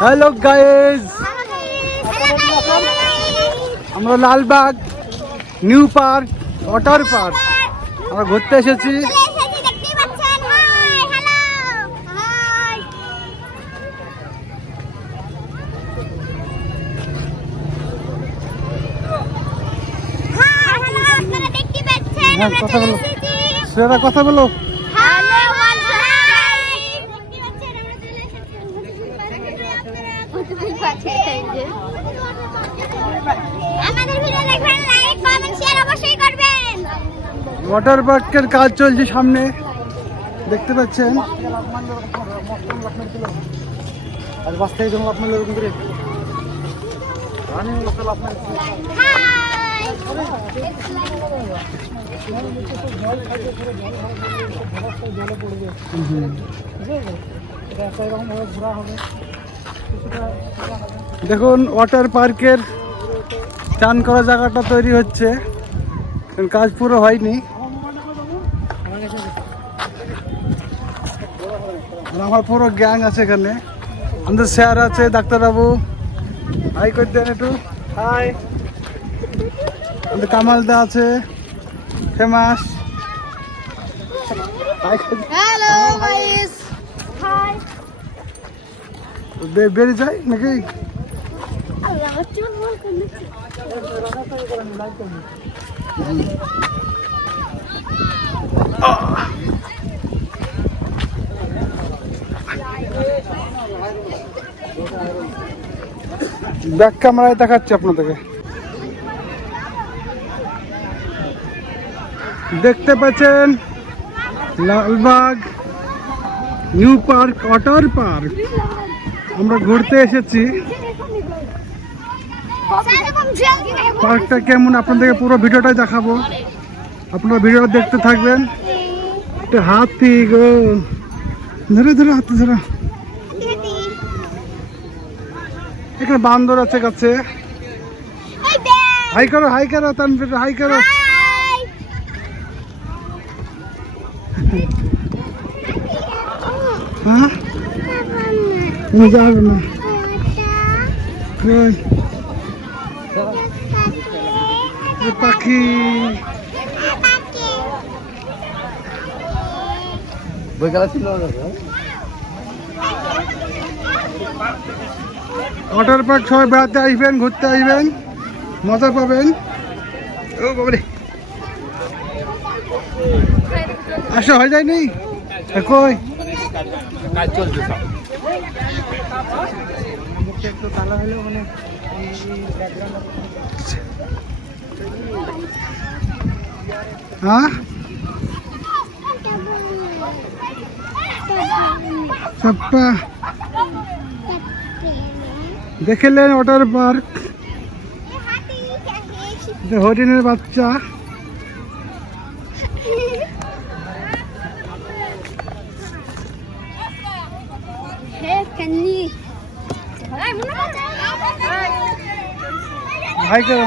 Hello guys আমরা Lalbagh new park water park. আমরা ঘুরতে এসেছি। হ্যাঁ, কথা বলো। সেটা কথা বলো। ওয়াটার পার্কের কাজ চলছে সামনে। দেখতে পাচ্ছেন? করে দেখুন, ওয়াটার পার্কের চান করা জায়গাটা তৈরি হচ্ছে। কাজ পুরো হয়নি। আমার পুরো গ্যাং আছে এখানে। আমাদের স্যার আছে ডাক্তারবাবু। হাই করে দেন একটু? হাই আমাদের কামালদা আছে ফেমাস। বেরিয়ে যায় নাকি? আল্লাহ চুল বল কোন ব্যাক ক্যামেরায় দেখাচ্ছি আপনাদেরকে। দেখতে পাচ্ছেন Lalbagh new park, water park. আমরা ঘুরতে এসেছি। পার্কটা কেমন? আপনাদেরকে পুরো ভিডিওটা দেখাবো। আপনারা ভিডিও দেখতে থাকবেন। হাতি গো। ধরে ধরে, হাতি ধরে। এখানে বান্দর আছে কাছে। হাই করো হাই করো তানভীর হাই করো। হ্যাঁ? তুমি যাবে না। কই? এ পাখি। ওয়াটার পার্ক সবাই বেড়াতে আসবেন, ঘুরতে আসবেন। মজা পাবেন। ও, বাবারে। আসা, হয়ে যায়নি কই? সব হ্যাঁ? চাপ্পা দেখলেন ওয়াটার পার্ক হরিণের বাচ্চা। হাই করো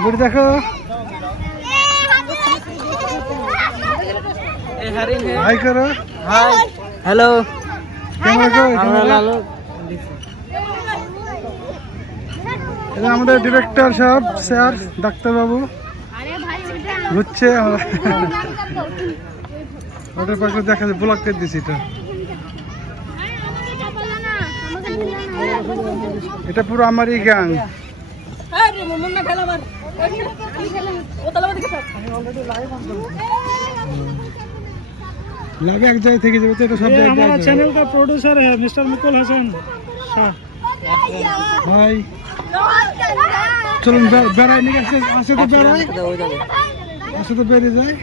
ঘুরে দেখো। হাই করো হ্যালো আমাদের ডিরেক্টর সাহেব স্যার ডাক্তারবাবু। ঘুরছে ওটার পাশে দেখা যায় ব্লক করে দিছি এটা। এটা পুরো আমারই গ্যাং লাভে এক জায়গায় থেকে যাবে তো এটা সব জায়গায় हमारा দেওয়া चैनल যাবে। का प्रोड्यूसर है मिस्टर मुकुल हसन शाह ভাই চলুন বে- বেড়াই নিয়ে আসে আসে তো বেড়াই আসে তো বেরিয়ে যায়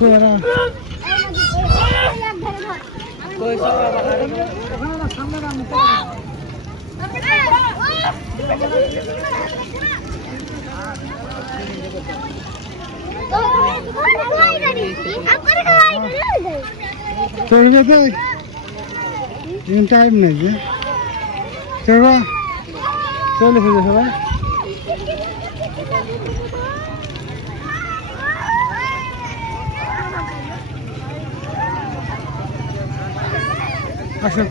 বেড়া। চলবে তাই এখন টাইম নেই যে। চলবা চলে ফেলে সবাই। আসুন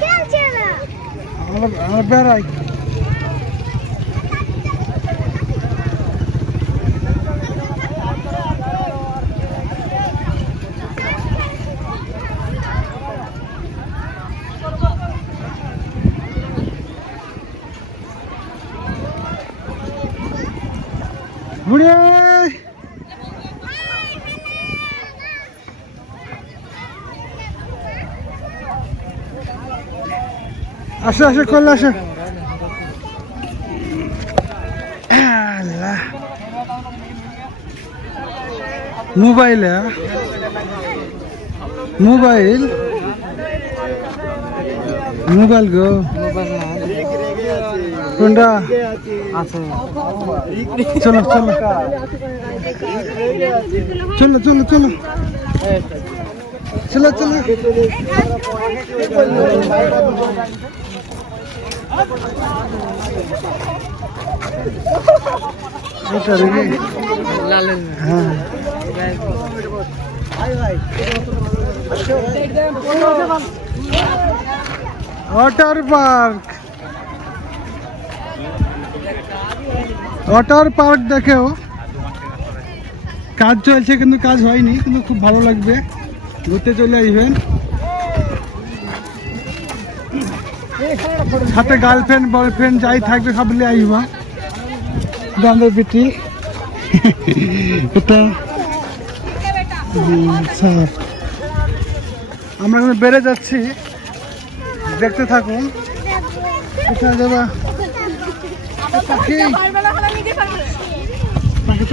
খেলছে না আমরা আমরা বেড়াই বুড়ি আসো আসো করলে আসো। আল্লাহ। Mobile mobile? মোবাইল গো। কোনটা? চলো চলো। চলো চলো চলো। চলো চলো। ওয়াটার পার্ক ওয়াটার পার্ক দেখেও কাজ চলছে কিন্তু কাজ হয়নি, কিন্তু খুব ভালো লাগবে। ঘুরতে চলে আসবেন। সাথে গার্লফ্রেন্ড বয়ফ্রেন্ড যাই থাকবে সব নিয়ে আসবা দামের বেটি এটা স্যার আমরা এখন বেড়ে যাচ্ছি। দেখতে থাকুন। কোথায় যাবা? পাখি। পাখি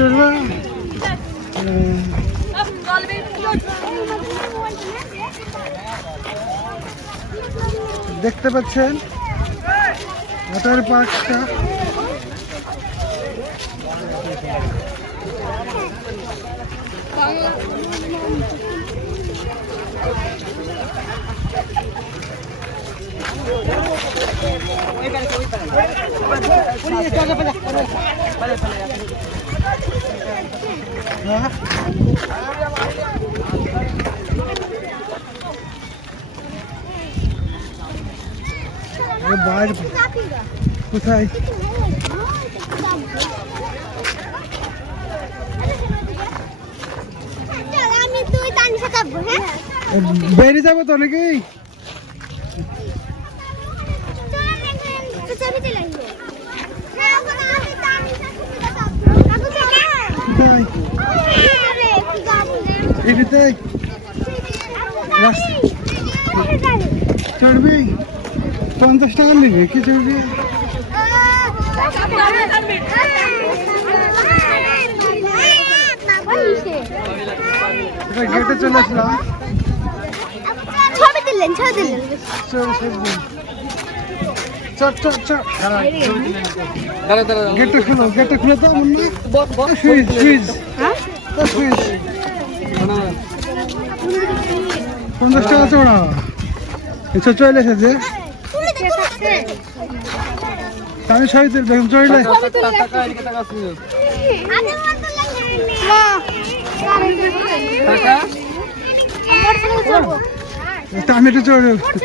দেখতে পাচ্ছেন? ওয়াটার পার্কটা হ্যাঁ। বাইরে কোথায়? বেরিয়ে যাব তো নাকি? চড়বি পঞ্চাশ টাকা নিবি কি চড়বি গেটে চলে আসলাম ছবি ছবি গেটটা খুলো গেটটা খুলে তো মুন্না। Switch switch. সুইচ। পঞ্চাশ টাকা চড়া এসব চলে এসেছে। আমি তুলবে এখন চড়লে আমি একটু বেরোতে আসো।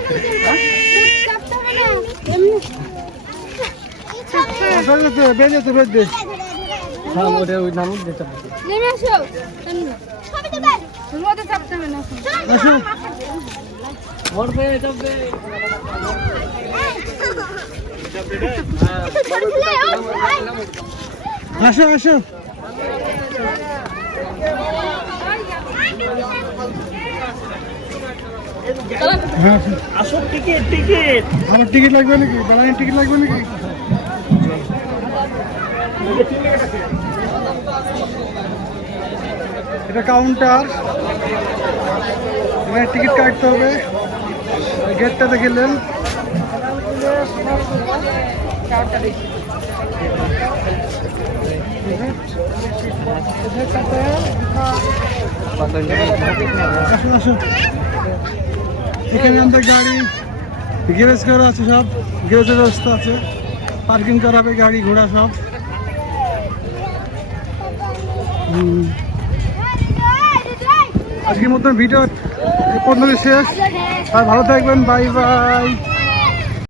আসো আসো আসো। আসো টিকিট টিকিট আমার টিকিট লাগবে নাকি? বেড়ানোর টিকিট লাগবে নাকি? এটা কাউন্টার টিকিট কাটতে হবে। গেটটাতে গেলেন আসুন আসুন এখানে আমাদের গাড়ি গ্যারেজ করা আছে সব গ্যারেজের ব্যবস্থা আছে। পার্কিং করাবে গাড়ি ঘোড়া সব। আজকের মতন ভিডিও পর্যন্ত শেষ। আর ভালো থাকবেন বাই বাই